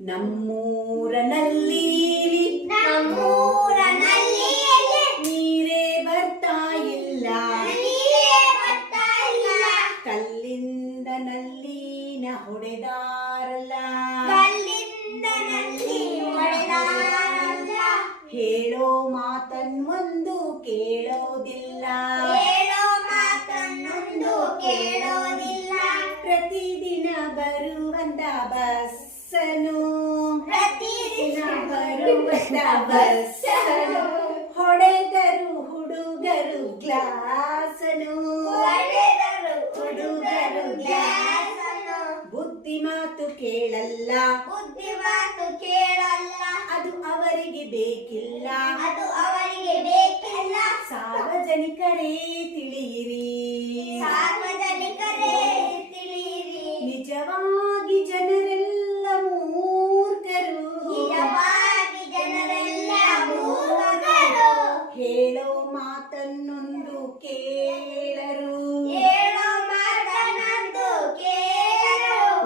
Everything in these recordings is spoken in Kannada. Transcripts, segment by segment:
ನಮ್ಮೂರನಲ್ಲಿ ನೀರೇ ಬರ್ತಾ ಇಲ್ಲ, ಕಲ್ಲಿಂದ ನಲ್ಲಿನ ಹೊಡೆದಾರಲ್ಲ, ಹೇಳೋ ಮಾತನ್ನೊಂದು ಕೇಳೋದಿಲ್ಲ, ಪ್ರತಿದಿನ ಬರುವಂತ ಬಸ್ಸನು, ಹೊಡೆದರು ಹುಡುಗರು ಗ್ಲಾಸನು, ಬುದ್ಧಿ ಮಾತು ಕೇಳಲ್ಲ, ಅದು ಅವರಿಗೆ ಬೇಕಿಲ್ಲ, ಸಾರ್ವಜನಿಕರೇ ತಿಳಿಯಿರಿ, ನಿಜವಾಗಿ ಜನರೆಲ್ಲ ಮೂರ್ಖರು, ಹೇಳೋ ಮಾತನ್ನೊಂದು ಕೇಳರು,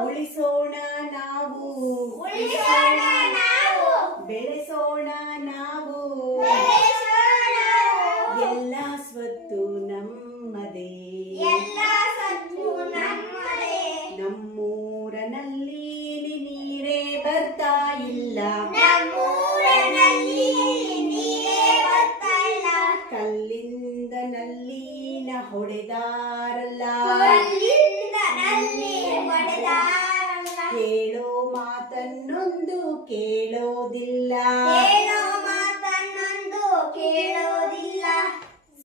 ಉಳಿಸೋಣ ನಾವು, ಬೆಳೆಸೋಣ ನಾವು, ಎಲ್ಲ ಸ್ವತ್ತು ನಮ್ಮದೇ, ನಮ್ಮೂರನಲ್ಲಿ ನೀರೇ ಬರ್ತಾ ಇಲ್ಲ, ಕಲ್ಲಿಂದ ನಲ್ಲಿನ ಹೊಡೆದಾರಲ್ಲ, ಹೇಳೋ ಮಾತನ್ನೊಂದು ಕೇಳೋದಿಲ್ಲ,